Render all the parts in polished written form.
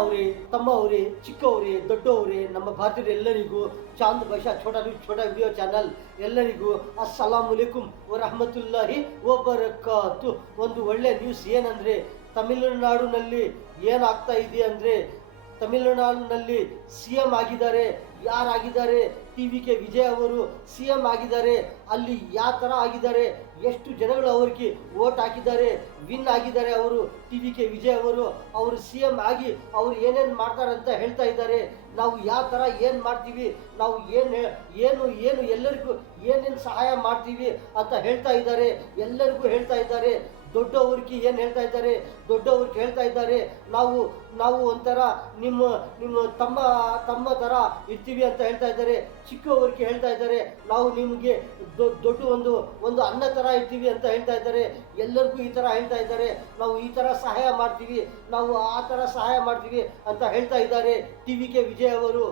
ಅವರೇ, ತಮ್ಮ ಅವರೇ, ಚಿಕ್ಕವರೇ, ದೊಡ್ಡವರೇ, ನಮ್ಮ ಭಾರತೀಯರೆಲ್ಲರಿಗೂ ಚಾಂದ್ ಭಾಷಾ ಛೋಟಾ ವಿಡಿಯೋ ಚಾನಲ್ ಎಲ್ಲರಿಗೂ ಅಸ್ಸಲಾಮು ಅಲೈಕುಂ ವರಹಮತುಲ್ಲಾಹಿ ವಬರಕಾತು. ಒಂದು ಒಳ್ಳೆ ನ್ಯೂಸ್ ಏನಂದರೆ, ತಮಿಳುನಾಡಿನಲ್ಲಿ ಏನಾಗ್ತಾ ಇದೆ ಅಂದರೆ, ತಮಿಳುನಾಡಿನಲ್ಲಿ CM ಆಗಿದ್ದಾರೆ. ಯಾರಾಗಿದ್ದಾರೆ? TVK ವಿಜಯ್ ಅವರು CM ಆಗಿದ್ದಾರೆ. ಅಲ್ಲಿ ಯಾವ ಥರ ಆಗಿದ್ದಾರೆ, ಎಷ್ಟು ಜನಗಳು ಅವರಿಗೆ ವೋಟ್ ಹಾಕಿದ್ದಾರೆ, ವಿನ್ ಆಗಿದ್ದಾರೆ ಅವರು TVK ವಿಜಯ್ ಅವರು CM ಆಗಿ ಅವರು ಏನೇನು ಮಾಡ್ತಾರೆ ಅಂತ ಹೇಳ್ತಾ ಇದ್ದಾರೆ. ನಾವು ಯಾವ ಥರ ಏನು ಮಾಡ್ತೀವಿ, ನಾವು ಏನು ಎಲ್ಲರಿಗೂ ಏನೇನು ಸಹಾಯ ಮಾಡ್ತೀವಿ ಅಂತ ಹೇಳ್ತಾ ಇದ್ದಾರೆ. ಎಲ್ಲರಿಗೂ ಹೇಳ್ತಾ ಇದ್ದಾರೆ. ದೊಡ್ಡವ್ರಿಗೆ ಏನು ಹೇಳ್ತಾ ಇದ್ದಾರೆ, ದೊಡ್ಡವ್ರಿಗೆ ಹೇಳ್ತಾ ಇದ್ದಾರೆ, ನಾವು ಒಂಥರ ನಿಮ್ಮ ತಮ್ಮ ಥರ ಇರ್ತೀವಿ ಅಂತ ಹೇಳ್ತಾ ಇದ್ದಾರೆ. ಚಿಕ್ಕವ್ರಿಗೆ ಹೇಳ್ತಾ ಇದ್ದಾರೆ, ನಾವು ನಿಮಗೆ ದೊಡ್ಡ ಒಂದು ಅನ್ನ ಥರ ಇರ್ತೀವಿ ಅಂತ ಹೇಳ್ತಾ ಇದ್ದಾರೆ. ಎಲ್ಲರಿಗೂ ಈ ಥರ ಹೇಳ್ತಾ ಇದ್ದಾರೆ, ನಾವು ಈ ಥರ ಸಹಾಯ ಮಾಡ್ತೀವಿ, ನಾವು ಆ ಥರ ಸಹಾಯ ಮಾಡ್ತೀವಿ ಅಂತ ಹೇಳ್ತಾ ಇದ್ದಾರೆ TVK ವಿಜಯ್ ಅವರು.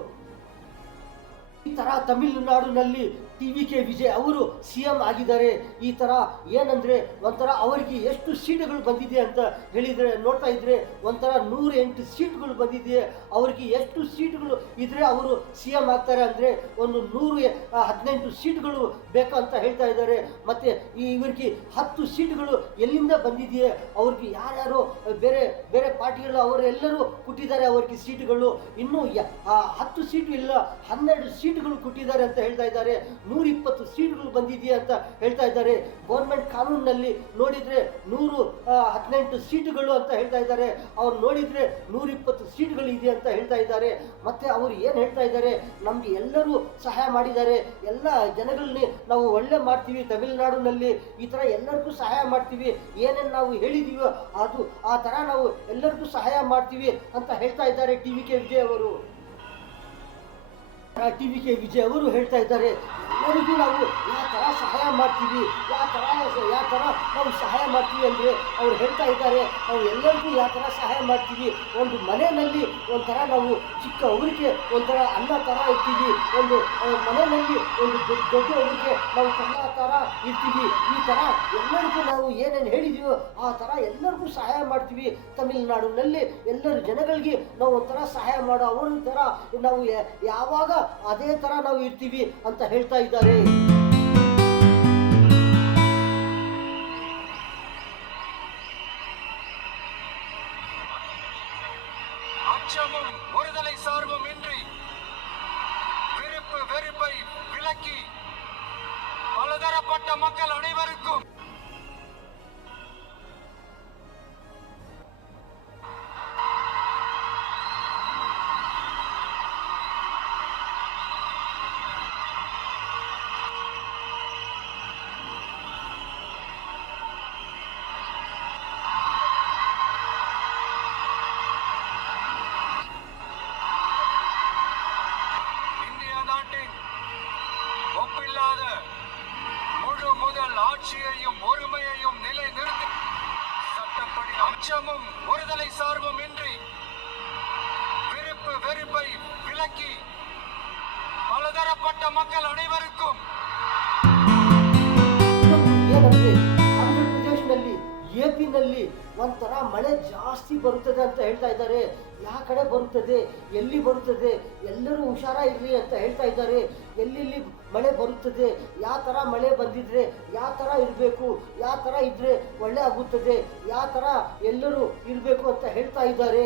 ಈ ಥರ ತಮಿಳುನಾಡಿನಲ್ಲಿ TVK ವಿಜಯ್ ಅವರು CM ಆಗಿದ್ದಾರೆ. ಈ ಥರ ಏನಂದರೆ ಒಂಥರ ಅವರಿಗೆ ಎಷ್ಟು ಸೀಟುಗಳು ಬಂದಿದೆ ಅಂತ ಹೇಳಿದರೆ, ನೋಡ್ತಾ ಇದ್ದರೆ ಒಂಥರ 108 ಸೀಟ್ಗಳು ಬಂದಿದೆ. ಅವರಿಗೆ ಎಷ್ಟು ಸೀಟ್ಗಳು ಇದ್ದರೆ ಅವರು CM ಆಗ್ತಾರೆ ಅಂದರೆ ಒಂದು 118 ಸೀಟ್ಗಳು ಬೇಕಂತ ಹೇಳ್ತಾ ಇದ್ದಾರೆ. ಮತ್ತು ಇವರಿಗೆ 10 ಸೀಟ್ಗಳು ಎಲ್ಲಿಂದ ಬಂದಿದೆಯೇ, ಅವ್ರಿಗೆ ಯಾರ್ಯಾರು ಬೇರೆ ಬೇರೆ ಪಾರ್ಟಿಗಳು ಅವರೆಲ್ಲರೂ ಕೊಟ್ಟಿದ್ದಾರೆ ಅವರಿಗೆ ಸೀಟುಗಳು. ಇನ್ನೂ 10 ಸೀಟು ಇಲ್ಲ, 12 ಸೀಟುಗಳು ಕೊಟ್ಟಿದ್ದಾರೆ ಅಂತ ಹೇಳ್ತಾ ಇದ್ದಾರೆ. 120 ಸೀಟ್ಗಳು ಬಂದಿದೆಯಾ ಅಂತ ಹೇಳ್ತಾ ಇದ್ದಾರೆ. ಗೌರ್ಮೆಂಟ್ ಕಾನೂನಿನಲ್ಲಿ ನೋಡಿದರೆ 118 ಸೀಟುಗಳು ಅಂತ ಹೇಳ್ತಾ ಇದ್ದಾರೆ. ಅವ್ರು ನೋಡಿದರೆ 120 ಸೀಟ್ಗಳು ಇದೆ ಅಂತ ಹೇಳ್ತಾ ಇದ್ದಾರೆ. ಮತ್ತು ಅವರು ಏನು ಹೇಳ್ತಾ ಇದ್ದಾರೆ, ನಮಗೆ ಎಲ್ಲರೂ ಸಹಾಯ ಮಾಡಿದ್ದಾರೆ, ಎಲ್ಲ ಜನಗಳನ್ನೇ ನಾವು ಒಳ್ಳೆ ಮಾಡ್ತೀವಿ, ತಮಿಳುನಾಡಿನಲ್ಲಿ ಈ ಥರ ಎಲ್ಲರಿಗೂ ಸಹಾಯ ಮಾಡ್ತೀವಿ, ಏನೇನು ನಾವು ಹೇಳಿದ್ದೀವೋ ಅದು ಆ ಥರ ನಾವು ಎಲ್ಲರಿಗೂ ಸಹಾಯ ಮಾಡ್ತೀವಿ ಅಂತ ಹೇಳ್ತಾ ಇದ್ದಾರೆ TVK ವಿಜಯ್ ಅವರು. TVK ವಿಜಯ್ ಅವರು ಹೇಳ್ತಾ ಇದ್ದಾರೆ, ಎಲ್ಲರಿಗೂ ನಾವು ಯಾವ ಥರ ಸಹಾಯ ಮಾಡ್ತೀವಿ, ಯಾವ ಥರ ನಾವು ಸಹಾಯ ಮಾಡ್ತೀವಿ ಅಂದರೆ ಅವ್ರು ಹೇಳ್ತಾ ಇದ್ದಾರೆ, ನಾವು ಎಲ್ಲರಿಗೂ ಯಾವ ಥರ ಸಹಾಯ ಮಾಡ್ತೀವಿ. ಒಂದು ಮನೆಯಲ್ಲಿ ಒಂಥರ ನಾವು ಚಿಕ್ಕವರಿಗೆ ಒಂಥರ ಅನ್ನ ಥರ ಇರ್ತೀವಿ, ಒಂದು ಮನೆಯಲ್ಲಿ ಒಂದು ದೊಡ್ಡವರಿಗೆ ನಾವು ತಮ್ಮ ಥರ ಇರ್ತೀವಿ. ಈ ಥರ ಎಲ್ಲರಿಗೂ ನಾವು ಏನೇನು ಹೇಳಿದೀವೋ ಆ ಥರ ಎಲ್ಲರಿಗೂ ಸಹಾಯ ಮಾಡ್ತೀವಿ. ತಮಿಳುನಾಡಿನಲ್ಲಿ ಎಲ್ಲರ ಜನಗಳಿಗೆ ನಾವು ಒಂಥರ ಸಹಾಯ ಮಾಡೋ ಅವ್ರ ಥರ ನಾವು ಯಾವಾಗ ಅದೇ ಥರ ನಾವು ಇರ್ತೀವಿ ಅಂತ ಹೇಳ್ತಾ ಇದ್ದಾರೆ. அச்சமும் ஒருதலை சார்பும் இன்றி விருப்பு வெறுப்பை விலக்கி பலதரப்பட்ட மக்கள் அனைவருக்கும் ஒப்பில்லாத முழு முதல் ஆட்சியையும் ஒருமையையும் நிலைநிறுத்தி சட்டப்படி அச்சமும் ஒருதலை சார்பும் இன்றி விருப்பு வெறுப்பை விலக்கி பலதரப்பட்ட மக்கள் அனைவருக்கும் AP ಒಂಥರ ಮಳೆ ಜಾಸ್ತಿ ಬರುತ್ತದೆ ಅಂತ ಹೇಳ್ತಾ ಇದ್ದಾರೆ. ಯಾವ ಕಡೆ ಬರುತ್ತದೆ, ಎಲ್ಲಿ ಬರುತ್ತದೆ, ಎಲ್ಲರೂ ಹುಷಾರಾಗಿರ್ರಿ ಅಂತ ಹೇಳ್ತಾ ಇದ್ದಾರೆ. ಎಲ್ಲೆಲ್ಲಿ ಮಳೆ ಬರುತ್ತದೆ, ಯಾವ ಥರ ಮಳೆ ಬಂದಿದ್ರೆ ಯಾವ ಥರ ಇರಬೇಕು, ಯಾವ ಥರ ಇದ್ದರೆ ಒಳ್ಳೆ ಆಗುತ್ತದೆ, ಯಾವ ಥರ ಎಲ್ಲರೂ ಇರಬೇಕು ಅಂತ ಹೇಳ್ತಾ ಇದ್ದಾರೆ.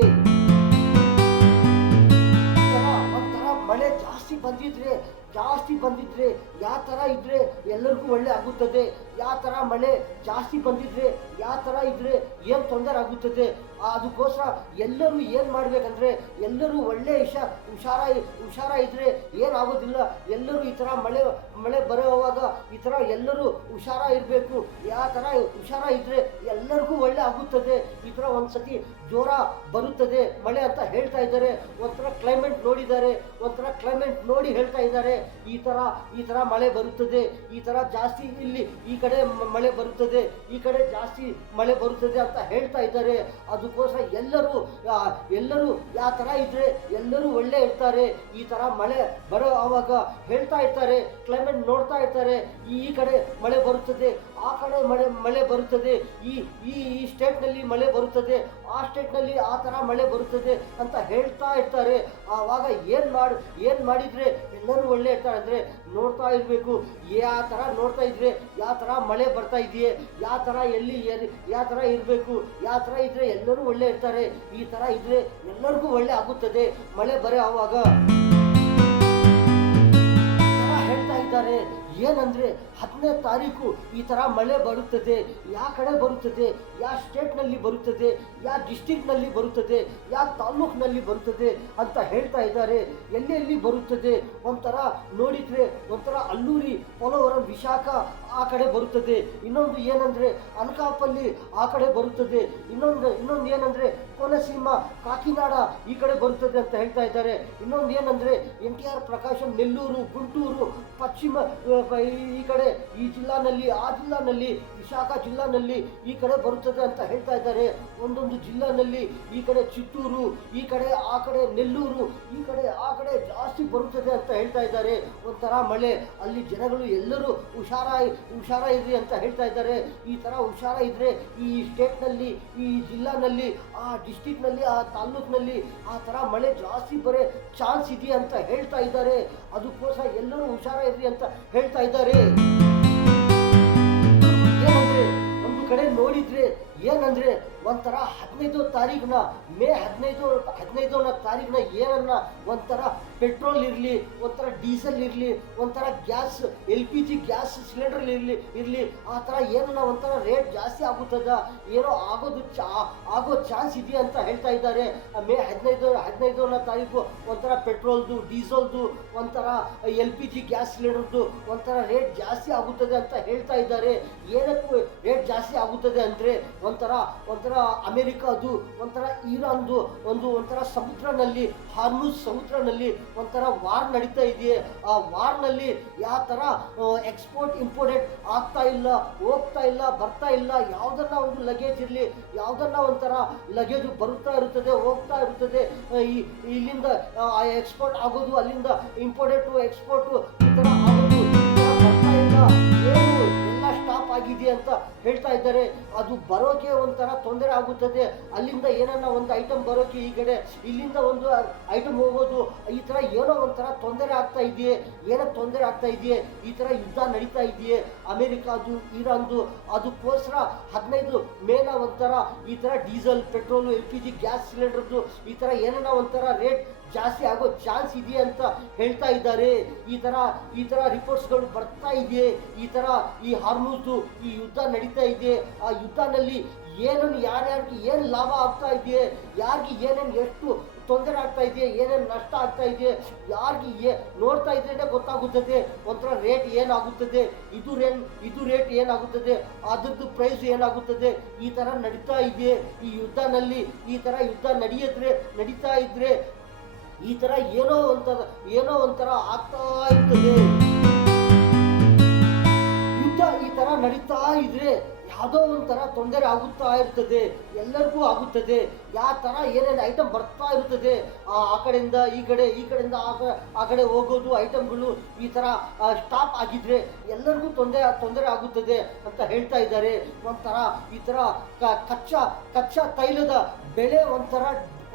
ಒಂಥರ ಮಳೆ ಜಾಸ್ತಿ ಬಂದಿದ್ರೆ ಯಾವ ಥರ ಇದ್ದರೆ ಎಲ್ಲರಿಗೂ ಒಳ್ಳೆ ಆಗುತ್ತದೆ, ಯಾವ ಥರ ಮಳೆ ಜಾಸ್ತಿ ಬಂದಿದ್ರೆ ಯಾವ ಥರ ಇದ್ದರೆ ಏನು ತೊಂದರೆ ಆಗುತ್ತದೆ. ಅದಕ್ಕೋಸ್ಕರ ಎಲ್ಲರೂ ಏನು ಮಾಡಬೇಕಂದ್ರೆ ಎಲ್ಲರೂ ಒಳ್ಳೆ ಹುಷಾರ ಇದ್ದರೆ ಏನಾಗೋದಿಲ್ಲ. ಎಲ್ಲರೂ ಈ ಥರ ಮಳೆ ಬರೋವಾಗ ಈ ಥರ ಎಲ್ಲರೂ ಹುಷಾರ ಇರಬೇಕು. ಯಾವ ಥರ ಹುಷಾರ ಇದ್ದರೆ ಎಲ್ಲರಿಗೂ ಒಳ್ಳೆ ಆಗುತ್ತದೆ. ಈ ಥರ ಒಂದು ಸತಿ ಜೋರ ಬರುತ್ತದೆ ಮಳೆ ಅಂತ ಹೇಳ್ತಾ ಇದ್ದಾರೆ. ಒಂಥರ ಕ್ಲೈಮೇಟ್ ನೋಡಿದ್ದಾರೆ, ಒಂಥರ ಕ್ಲೈಮೇಟ್ ನೋಡಿ ಹೇಳ್ತಾ ಇದ್ದಾರೆ, ಈ ಥರ ಮಳೆ ಬರುತ್ತದೆ, ಈ ಥರ ಜಾಸ್ತಿ ಇಲ್ಲಿ ಈ ಕಡೆ ಮಳೆ ಬರುತ್ತದೆ, ಈ ಕಡೆ ಜಾಸ್ತಿ ಮಳೆ ಬರುತ್ತದೆ ಅಂತ ಹೇಳ್ತಾ ಇದ್ದಾರೆ. ಅದಕ್ಕೋಸ್ಕರ ಎಲ್ಲರೂ ಯಾವ ಥರ ಇದ್ದರೆ ಎಲ್ಲರೂ ಒಳ್ಳೆ ಇರ್ತಾರೆ. ಈ ಥರ ಮಳೆ ಬರೋ ಆವಾಗ ಹೇಳ್ತಾ ಇರ್ತಾರೆ, ಕ್ಲೈಮೇಟ್ ನೋಡ್ತಾ ಇರ್ತಾರೆ, ಈ ಕಡೆ ಮಳೆ ಬರುತ್ತದೆ, ಆ ಕಡೆ ಮಳೆ ಬರುತ್ತದೆ, ಈ ಈ ಈ ಸ್ಟೇಟ್ನಲ್ಲಿ ಮಳೆ ಬರುತ್ತದೆ, ಆ ಸ್ಟೇಟ್ನಲ್ಲಿ ಆ ಥರ ಮಳೆ ಬರುತ್ತದೆ ಅಂತ ಹೇಳ್ತಾ ಇರ್ತಾರೆ. ಆವಾಗ ಏನು ಮಾಡಿದರೆ ಎಲ್ಲರೂ ಒಳ್ಳೆ ಇರ್ತಾರೆ ಅಂದರೆ ನೋಡ್ತಾ ಇರಬೇಕು. ಯಾವ ಥರ ನೋಡ್ತಾ ಇದ್ರೆ ಯಾವ ಥರ ಮಳೆ ಬರ್ತಾ ಇದೆಯೇ, ಯಾವ ಥರ ಯಾವ ಥರ ಇರಬೇಕು, ಯಾವ ಥರ ಇದ್ದರೆ ಎಲ್ಲರೂ ಒಳ್ಳೆ ಇರ್ತಾರೆ. ಈ ಥರ ಇದ್ದರೆ ಎಲ್ಲರಿಗೂ ಒಳ್ಳೆ ಆಗುತ್ತದೆ ಮಳೆ ಆವಾಗ ಹೇಳ್ತಾ ಇದ್ದಾರೆ. ಏನಂದರೆ 10ನೇ ತಾರೀಕು ಈ ಥರ ಮಳೆ ಬರುತ್ತದೆ, ಯಾವ ಕಡೆ ಬರುತ್ತದೆ, ಯಾವ ಸ್ಟೇಟ್ನಲ್ಲಿ ಬರುತ್ತದೆ, ಯಾವ ಡಿಸ್ಟಿಕ್ನಲ್ಲಿ ಬರುತ್ತದೆ, ಯಾವ ತಾಲೂಕಿನಲ್ಲಿ ಬರುತ್ತದೆ ಅಂತ ಹೇಳ್ತಾ ಇದ್ದಾರೆ. ಎಲ್ಲಿ ಬರುತ್ತದೆ ಒಂಥರ ನೋಡಿದರೆ ಒಂಥರ ಅಲ್ಲೂರಿ, ಪೋಲವರಂ, ವಿಶಾಖ ಆ ಕಡೆ ಬರುತ್ತದೆ. ಇನ್ನೊಂದು ಏನಂದರೆ ಅನಕಾಪಲ್ಲಿ ಆ ಕಡೆ ಬರುತ್ತದೆ. ಇನ್ನೊಂದು ಏನಂದರೆ ಕೋನಸೀಮ, ಕಾಕಿನಾಡ ಈ ಕಡೆ ಬರುತ್ತದೆ ಅಂತ ಹೇಳ್ತಾ ಇದ್ದಾರೆ. ಇನ್ನೊಂದು ಏನಂದರೆ NTR ಪ್ರಕಾಶಂ, ನೆಲ್ಲೂರು, ಗುಂಟೂರು, ಪಶ್ಚಿಮ ಈ ಕಡೆ ಈ ಜಿಲ್ಲಾನಲ್ಲಿ, ಆ ಜಿಲ್ಲಾನಲ್ಲಿ, ವಿಶಾಖ ಜಿಲ್ಲಾನಲ್ಲಿ ಈ ಕಡೆ ಬರುತ್ತದೆ ಅಂತ ಹೇಳ್ತಾ ಇದ್ದಾರೆ. ಒಂದೊಂದು ಜಿಲ್ಲಾನಲ್ಲಿ ಈ ಕಡೆ ಚಿತ್ತೂರು, ಈ ಕಡೆ ಆ ಕಡೆ ನೆಲ್ಲೂರು, ಈ ಕಡೆ ಆ ಕಡೆ ಜಾಸ್ತಿ ಬರುತ್ತದೆ ಅಂತ ಹೇಳ್ತಾ ಇದ್ದಾರೆ. ಒಂಥರ ಮಳೆ ಅಲ್ಲಿ ಜನಗಳು ಎಲ್ಲರೂ ಹುಷಾರಾಗಿರ್ರಿ ಅಂತ ಹೇಳ್ತಾ ಇದ್ದಾರೆ. ಈ ಥರ ಹುಷಾರ ಇದ್ದರೆ ಈ ಸ್ಟೇಟ್ನಲ್ಲಿ, ಈ ಜಿಲ್ಲಾನಲ್ಲಿ, ಆ ಡಿಸ್ಟಿಕ್ನಲ್ಲಿ, ಆ ತಾಲೂಕಿನಲ್ಲಿ ಆ ಥರ ಮಳೆ ಜಾಸ್ತಿ ಬರೋ ಚಾನ್ಸ್ ಇದೆ ಅಂತ ಹೇಳ್ತಾ ಇದ್ದಾರೆ. ಅದಕ್ಕೋಸ್ಕರ ಎಲ್ಲರೂ ಹುಷಾರಾಗಿರ್ರಿ ಅಂತ ಹೇಳ್ತಾ ಇದ್ದಾರೆ. ಏನಂದ್ರೆ ಒಂದು ಕಡೆ ನೋಡಿದ್ರೆ ಏನಂದ್ರೆ ಒಂಥರ 15 ತಾರೀಕಿನ ಮೇ 15ನೇ ತಾರೀಕಿನ ಏನನ್ನ ಒಂಥರ ಪೆಟ್ರೋಲ್ ಇರಲಿ, ಒಂಥರ ಡೀಸೆಲ್ ಇರಲಿ, ಒಂಥರ ಗ್ಯಾಸ್ LPG ಗ್ಯಾಸ್ ಸಿಲಿಂಡರ್ ಇರಲಿ ಆ ಥರ ಏನನ್ನ ಒಂಥರ ರೇಟ್ ಜಾಸ್ತಿ ಆಗುತ್ತದ, ಏನೋ ಆಗೋ ಚಾನ್ಸ್ ಇದೆಯಾ ಅಂತ ಹೇಳ್ತಾ ಇದ್ದಾರೆ. ಮೇ 15ನೇ ತಾರೀಕು ಒಂಥರ ಪೆಟ್ರೋಲ್ದು, ಡೀಸೆಲ್ದು, ಒಂಥರ LPG ಗ್ಯಾಸ್ ಸಿಲಿಂಡರ್ದು ಒಂಥರ ರೇಟ್ ಜಾಸ್ತಿ ಆಗುತ್ತದೆ ಅಂತ ಹೇಳ್ತಾ ಇದ್ದಾರೆ. ಏನಕ್ಕೂ ರೇಟ್ ಜಾಸ್ತಿ ಆಗುತ್ತದೆ ಅಂದರೆ ಒಂಥರ ಅಮೆರಿಕದು, ಒಂಥರ ಇರಾನ್ದು ಒಂಥರ ಸಮುದ್ರನಲ್ಲಿ, ಹಾರ್ಮುಜ್ ಸಮುದ್ರನಲ್ಲಿ ಒಂಥರ ವಾರ್ ನಡೀತಾ ಇದೆಯೇ. ಆ ವಾರ್ನಲ್ಲಿ ಯಾವ ಥರ ಎಕ್ಸ್ಪೋರ್ಟ್ ಇಂಪೋರ್ಟೆಡ್ ಆಗ್ತಾ ಇಲ್ಲ, ಹೋಗ್ತಾ ಇಲ್ಲ, ಬರ್ತಾ ಇಲ್ಲ. ಯಾವುದನ್ನ ಒಂದು ಲಗೇಜ್ ಇರಲಿ, ಯಾವುದನ್ನ ಒಂಥರ ಲಗೇಜು ಬರುತ್ತಾ ಇರುತ್ತದೆ, ಹೋಗ್ತಾ ಇರುತ್ತದೆ. ಇಲ್ಲಿಂದ ಎಕ್ಸ್ಪೋರ್ಟ್ ಆಗೋದು, ಅಲ್ಲಿಂದ ಇಂಪೋರ್ಟೆಡ್ ಎಕ್ಸ್ಪೋರ್ಟು ಈ ಥರ ಆಗೋದು, ಬರ್ತಾ ಇಲ್ಲ, ಏನು ಎಲ್ಲ ಸ್ಟಾಪ್ ಆಗಿದೆ ಅಂತ ಹೇಳ್ತಾ ಇದ್ದಾರೆ. ಅದು ಬರೋಕೆ ಒಂಥರ ತೊಂದರೆ ಆಗುತ್ತದೆ. ಅಲ್ಲಿಂದ ಏನನ್ನ ಒಂದು ಐಟಮ್ ಬರೋಕೆ ಈ ಕಡೆ, ಇಲ್ಲಿಂದ ಒಂದು ಐಟಮ್ ಹೋಗೋದು, ಈ ಥರ ಏನೋ ಒಂಥರ ತೊಂದರೆ ಆಗ್ತಾ ಇದೆಯೇ. ಏನಕ್ಕೆ ತೊಂದರೆ ಆಗ್ತಾ ಇದೆಯೇ, ಈ ಥರ ಯುದ್ಧ ನಡೀತಾ ಇದೆಯೇ ಅಮೆರಿಕಾದು, ಇರಾನ್ದು. ಅದಕ್ಕೋಸ್ಕರ 15 ಮೇನ ಒಂಥರ ಈ ಥರ ಡೀಸೆಲ್, ಪೆಟ್ರೋಲು, LPG ಗ್ಯಾಸ್ ಸಿಲಿಂಡರ್ದು ಈ ಥರ ಏನನ್ನ ಒಂಥರ ರೇಟ್ ಜಾಸ್ತಿ ಆಗೋ ಚಾನ್ಸ್ ಇದೆ ಅಂತ ಹೇಳ್ತಾ ಇದ್ದಾರೆ. ಈ ಥರ ರಿಪೋರ್ಟ್ಸ್ಗಳು ಬರ್ತಾ ಇದೆ. ಈ ಥರ ಈ ಹಾರ್ಮುಜ್ದು ಈ ಯುದ್ಧ ನಡೀತಾ ಇದೆ. ಆ ಯುದ್ಧನಲ್ಲಿ ಯಾರ್ಯಾರಿಗೆ ಏನು ಲಾಭ ಆಗ್ತಾ ಇದೆಯೇ, ಯಾರಿಗೆ ಏನೇನು ಎಷ್ಟು ತೊಂದರೆ ಆಗ್ತಾ ಇದೆಯೇ, ಏನೇನು ನಷ್ಟ ಆಗ್ತಾ ಇದೆಯೇ, ಯಾರಿಗೆ ನೋಡ್ತಾ ಇದ್ರೇ ಗೊತ್ತಾಗುತ್ತದೆ ಒಂಥರ ರೇಟ್ ಏನಾಗುತ್ತದೆ, ಇದು ರೇಟ್ ಏನಾಗುತ್ತದೆ, ಅದ್ರದ್ದು ಪ್ರೈಸ್ ಏನಾಗುತ್ತದೆ. ಈ ಥರ ನಡೀತಾ ಇದೆ ಈ ಯುದ್ಧನಲ್ಲಿ. ಈ ಥರ ಯುದ್ಧ ನಡೀತಾ ಇದ್ರೆ ಈ ಥರ ಏನೋ ಒಂಥರ ಆಗ್ತಾ ಇರ್ತದೆ. ಯುದ್ಧ ಈ ಥರ ನಡೀತಾ ಇದ್ರೆ ಯಾವುದೋ ಒಂಥರ ತೊಂದರೆ ಆಗುತ್ತಾ ಇರ್ತದೆ, ಎಲ್ಲರಿಗೂ ಆಗುತ್ತದೆ. ಯಾವ ಥರ ಏನೇನು ಐಟಮ್ ಬರ್ತಾ ಇರ್ತದೆ, ಆ ಕಡೆಯಿಂದ ಈ ಕಡೆಯಿಂದ ಆ ಕಡೆ ಹೋಗೋದು ಐಟಮ್ಗಳು ಈ ಥರ ಸ್ಟಾಪ್ ಆಗಿದ್ರೆ ಎಲ್ಲರಿಗೂ ತೊಂದರೆ ಆಗುತ್ತದೆ ಅಂತ ಹೇಳ್ತಾ ಇದ್ದಾರೆ. ಒಂಥರ ಈ ಥರ ಕಚ್ಚಾ ತೈಲದ ಬೆಲೆ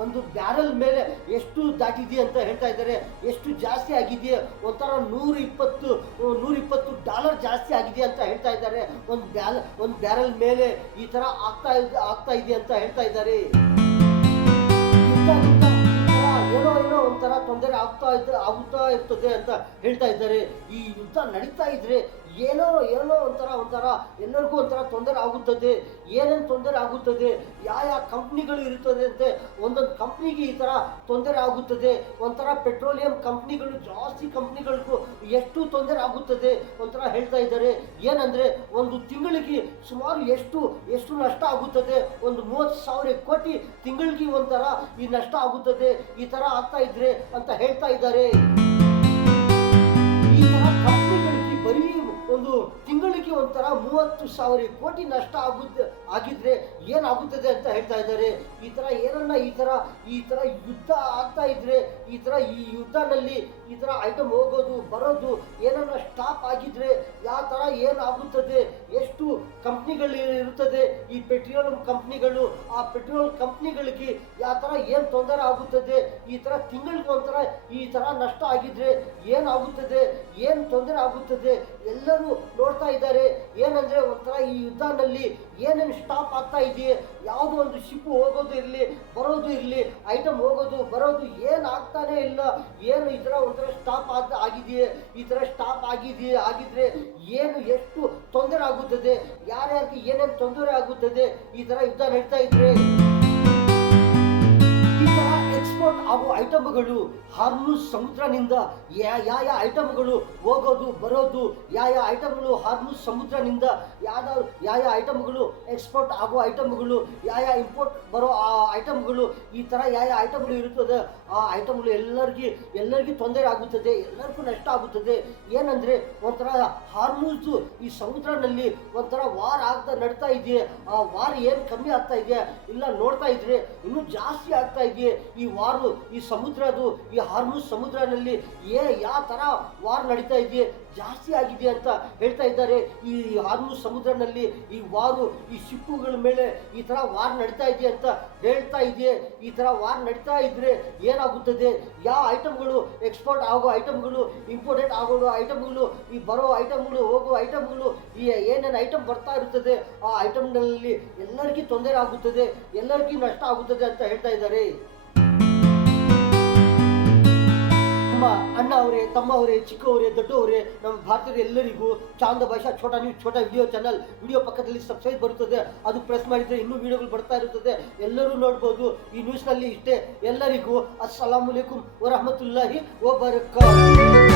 ಒಂದು ಬ್ಯಾರಲ್ ಮೇಲೆ ಎಷ್ಟು ದಾಟಿದೆ ಅಂತ ಹೇಳ್ತಾ ಇದ್ದಾರೆ. ಎಷ್ಟು ಜಾಸ್ತಿ ಆಗಿದೆಯೇ, ಒಂಥರ $120 ಜಾಸ್ತಿ ಆಗಿದೆ ಅಂತ ಹೇಳ್ತಾ ಇದ್ದಾರೆ. ಒಂದು ಬ್ಯಾರಲ್ ಮೇಲೆ ಈ ಥರ ಆಗ್ತಾ ಇದೆ ಅಂತ ಹೇಳ್ತಾ ಇದ್ದಾರೆ. ಏನೋ ಒಂಥರ ತೊಂದರೆ ಆಗುತ್ತಾ ಇರ್ತದೆ ಅಂತ ಹೇಳ್ತಾ ಇದ್ದಾರೆ. ಈ ಯುದ್ಧ ನಡೀತಾ ಇದ್ರೆ ಏನೋ ಒಂಥರ ಎಲ್ಲರಿಗೂ ಒಂಥರ ತೊಂದರೆ ಆಗುತ್ತದೆ. ಏನೇನು ತೊಂದರೆ ಆಗುತ್ತದೆ, ಯಾವ ಕಂಪ್ನಿಗಳು ಇರುತ್ತದೆ ಅಂತೆ. ಒಂದೊಂದು ಕಂಪ್ನಿಗೆ ಈ ಥರ ತೊಂದರೆ ಆಗುತ್ತದೆ. ಒಂಥರ ಪೆಟ್ರೋಲಿಯಂ ಕಂಪ್ನಿಗಳು, ಜಾಸ್ತಿ ಕಂಪ್ನಿಗಳಿಗೂ ಎಷ್ಟು ತೊಂದರೆ ಆಗುತ್ತದೆ ಒಂಥರ ಹೇಳ್ತಾ ಇದ್ದಾರೆ. ಏನಂದರೆ ಒಂದು ತಿಂಗಳಿಗೆ ಸುಮಾರು ಎಷ್ಟು ನಷ್ಟ ಆಗುತ್ತದೆ, ಒಂದು 30,000 ಕೋಟಿ ತಿಂಗಳಿಗೆ ಒಂಥರ ಈ ನಷ್ಟ ಆಗುತ್ತದೆ. ಈ ಥರ ಆಗ್ತಾ ಇದ್ರೆ ಅಂತ ಹೇಳ್ತಾ ಇದ್ದಾರೆ. ಈ ಥರ ಕಂಪ್ನಿಗಳಿಗೆ ಬರೀ ಒಂದು ತಿಂಗಳಿಗೆ ಒಂಥರ 30,000 ಕೋಟಿ ನಷ್ಟ ಆಗಿದ್ರೆ ಏನಾಗುತ್ತದೆ ಅಂತ ಹೇಳ್ತಾ ಇದ್ದಾರೆ. ಈ ತರ ಯುದ್ಧ ಆಗ್ತಾ ಇದ್ರೆ, ಈ ಯುದ್ಧನಲ್ಲಿ ಈ ತರ ಐಟಮ್ ಹೋಗೋದು ಬರೋದು ಏನನ್ನ ಸ್ಟಾಪ್ ಆಗಿದ್ರೆ ಯಾವ ತರ ಏನಾಗುತ್ತದೆ, ಎಷ್ಟು ಕಂಪ್ನಿಗಳು ಇರುತ್ತದೆ ಈ ಪೆಟ್ರೋಲಿಯಂ ಕಂಪ್ನಿಗಳು, ಆ ಪೆಟ್ರೋಲ್ ಕಂಪ್ನಿಗಳಿಗೆ ಯಾವ ತರ ಏನ್ ತೊಂದರೆ ಆಗುತ್ತದೆ, ಈ ತರ ತಿಂಗಳಿಗೆ ಒಂಥರ ಈ ತರ ನಷ್ಟ ಆಗಿದ್ರೆ ಏನಾಗುತ್ತದೆ, ಏನ್ ತೊಂದರೆ ಆಗುತ್ತದೆ ಎಲ್ಲರೂ ನೋಡ್ತಾ ಇದ್ದಾರೆ. ಏನಂದ್ರೆ ಒಂಥರ ಈ ಯುದ್ಧನಲ್ಲಿ ಏನೇನು ಸ್ಟಾಪ್ ಆಗ್ತಾ ಇದೆಯೇ, ಯಾವುದೋ ಒಂದು ಶಿಪ್ ಹೋಗೋದು ಇರಲಿ ಬರೋದು ಇರಲಿ, ಐಟಮ್ ಹೋಗೋದು ಬರೋದು ಏನು ಆಗ್ತಾನೆ ಇಲ್ಲ, ಏನು ಈ ಥರ ಒಂಥರ ಸ್ಟಾಪ್ ಆಗಿದೆಯೇ, ಈ ಥರ ಸ್ಟಾಪ್ ಆಗಿದ್ರೆ ಏನು ಎಷ್ಟು ತೊಂದರೆ ಆಗುತ್ತದೆ, ಯಾರ್ಯಾರಿಗೆ ಏನೇನು ತೊಂದರೆ ಆಗುತ್ತದೆ ಈ ಥರ ಯುದ್ಧ ನಡೀತಾ ಇದ್ರೆ. ಎಕ್ಸ್ಪೋರ್ಟ್ ಆಗೋ ಐಟಮ್ಗಳು ಹಾರ್ಮುಜ್ ಸಮುದ್ರನಿಂದ ಯಾವ ಐಟಮ್ಗಳು ಹೋಗೋದು ಬರೋದು, ಯಾವ ಐಟಮ್ಗಳು ಹಾರ್ಮುಜ್ ಸಮುದ್ರನಿಂದ ಯಾವ ಐಟಮ್ಗಳು ಎಕ್ಸ್ಪೋರ್ಟ್ ಆಗೋ ಐಟಮ್ಗಳು, ಯಾವ ಇಂಪೋರ್ಟ್ ಬರೋ ಆ ಐಟಮ್ಗಳು, ಈ ಥರ ಯಾವ ಐಟಮ್ಗಳು ಇರುತ್ತದೆ ಆ ಐಟಮ್ಗಳು ಎಲ್ಲರಿಗೂ ತೊಂದರೆ ಆಗುತ್ತದೆ, ಎಲ್ಲರಿಗೂ ನಷ್ಟ ಆಗುತ್ತದೆ. ಏನಂದರೆ ಒಂಥರ ಹಾರ್ಮುಜ್ ಈ ಸಮುದ್ರನಲ್ಲಿ ಒಂಥರ ವಾರ್ ನಡ್ತಾ ಇದೆಯೇ, ಆ ವಾರ್ ಏನು ಕಮ್ಮಿ ಆಗ್ತಾ ಇದೆಯಾ ಇಲ್ಲ ನೋಡ್ತಾ ಇದ್ರೆ ಇನ್ನೂ ಜಾಸ್ತಿ ಆಗ್ತಾ ಇದೆಯೇ ಈ ವಾರು, ಈ ಸಮುದ್ರದು ಈ ಹಾರ್ಮುಜ್ ಸಮುದ್ರನಲ್ಲಿ ಯಾವ ತರ ವಾರ್ ನಡೀತಾ ಇದೆಯೇ, ಜಾಸ್ತಿ ಆಗಿದೆ ಅಂತ ಹೇಳ್ತಾ ಇದ್ದಾರೆ. ಈ ಹಾರ್ಮುಜ್ ಸಮುದ್ರನಲ್ಲಿ ಈ ವಾರು ಈ ಶಿಪ್ಪುಗಳ ಮೇಲೆ ಈ ತರ ವಾರ್ ನಡೀತಾ ಇದೆ ಅಂತ ಹೇಳ್ತಾ ಇದೆಯೇ. ಈ ತರ ವಾರ್ ನಡೀತಾ ಇದ್ರೆ ಏನಾಗುತ್ತದೆ, ಯಾವ ಐಟಮ್ಗಳು ಎಕ್ಸ್ಪೋರ್ಟ್ ಆಗೋ ಐಟಮ್ಗಳು, ಇಂಪೋರ್ಟೆಡ್ ಆಗೋ ಐಟಮ್ಗಳು, ಈ ಬರೋ ಐಟಮ್ಗಳು ಹೋಗೋ ಐಟಮ್ಗಳು, ಈ ಏನೇನು ಐಟಮ್ ಬರ್ತಾ ಇರುತ್ತದೆ ಆ ಐಟಮ್ಗಳಲ್ಲಿ ಎಲ್ಲರಿಗೂ ತೊಂದರೆ ಆಗುತ್ತದೆ, ಎಲ್ಲರಿಗೂ ನಷ್ಟ ಆಗುತ್ತದೆ ಅಂತ ಹೇಳ್ತಾ ಇದ್ದಾರೆ. ನಮ್ಮ ಅಣ್ಣ ಅವರೇ, ತಮ್ಮ ಅವರೇ, ಚಿಕ್ಕವರೇ, ದೊಡ್ಡವರೇ, ನಮ್ಮ ಭಾರತೀಯರು ಎಲ್ಲರಿಗೂ ಚಾಂದ ಭಾಷಾ ಛೋಟಾ ನ್ಯೂಸ್ ಛೋಟಾ ವಿಡಿಯೋ ಚಾನಲ್ ವಿಡಿಯೋ ಪಕ್ಕದಲ್ಲಿ ಸಬ್ಸ್ಕ್ರೈಬ್ ಬರುತ್ತದೆ, ಅದು ಪ್ರೆಸ್ ಮಾಡಿದರೆ ಇನ್ನೂ ವಿಡಿಯೋಗಳು ಬರ್ತಾ ಇರುತ್ತದೆ, ಎಲ್ಲರೂ ನೋಡ್ಬೋದು. ಈ ನ್ಯೂಸ್ನಲ್ಲಿ ಇಷ್ಟೇ. ಎಲ್ಲರಿಗೂ ಅಸ್ಸಲಾಮು ಅಲೈಕುಂ ವರಹಮತುಲ್ಲಾಹಿ ವಬರಕಾತುಹು.